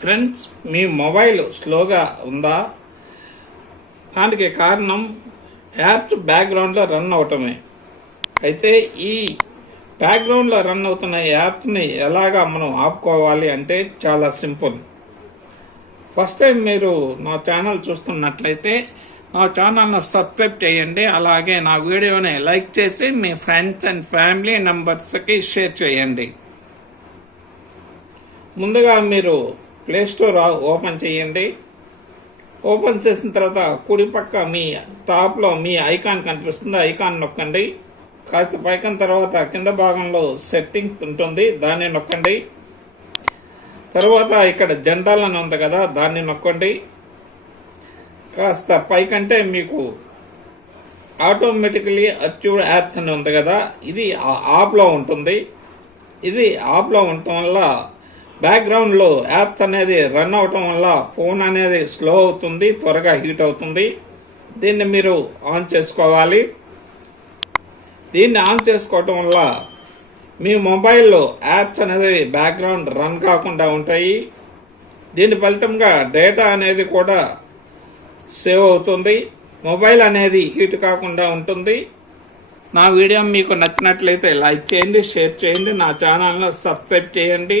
Friends మీ mobile స్లోగా ఉందా? దానికి కారణం యాప్స్ బ్యాక్గ్రౌండ్లో రన్ అవటమే. అయితే ఈ బ్యాక్గ్రౌండ్లో రన్ అవుతున్న యాప్స్ని ఎలాగా మనం ఆపుకోవాలి అంటే చాలా సింపుల్. ఫస్ట్ టైం మీరు నా ఛానల్ చూస్తున్నట్లయితే నా ఛానల్ను సబ్స్క్రైబ్ చేయండి. అలాగే నా వీడియోని లైక్ చేసి మీ ఫ్రెండ్స్ అండ్ ఫ్యామిలీ మెంబర్స్కి షేర్ చేయండి. ముందుగా మీరు ప్లే స్టోర్ ఓపెన్ చేయండి. ఓపెన్ చేసిన తర్వాత కుడి పక్క మీ టాప్లో మీ ఐకాన్ కనిపిస్తుంది ఐకాన్ నొక్కండి. కాస్త పైకం తర్వాత కింద భాగంలో సెట్టింగ్ ఉంటుంది దాన్ని నొక్కండి. తర్వాత ఇక్కడ జెండాలని ఉంది కదా దాన్ని నొక్కండి. కాస్త పైకంటే మీకు ఆటోమేటికలీ అచ్యూడ్ యాప్స్ అని ఉంది కదా ఇది ఆ- ఆఫ్లో ఉంటుంది. ఇది ఆఫ్లో ఉండటం వల్ల బ్యాక్గ్రౌండ్లో యాప్స్ అనేది రన్ అవటం వల్ల ఫోన్ అనేది స్లో అవుతుంది త్వరగా హీట్ అవుతుంది. దీన్ని మీరు ఆన్ చేసుకోవాలి. దీన్ని ఆన్ చేసుకోవటం వల్ల మీ మొబైల్లో యాప్స్ అనేది బ్యాక్గ్రౌండ్ రన్ కాకుండా ఉంటాయి. దీని ఫలితంగా డేటా అనేది కూడా సేవ్ అవుతుంది. మొబైల్ అనేది హీట్ కాకుండా ఉంటుంది. నా వీడియో మీకు నచ్చినట్లయితే లైక్ చేయండి షేర్ చేయండి. నా ఛానల్ను సబ్స్క్రైబ్ చేయండి.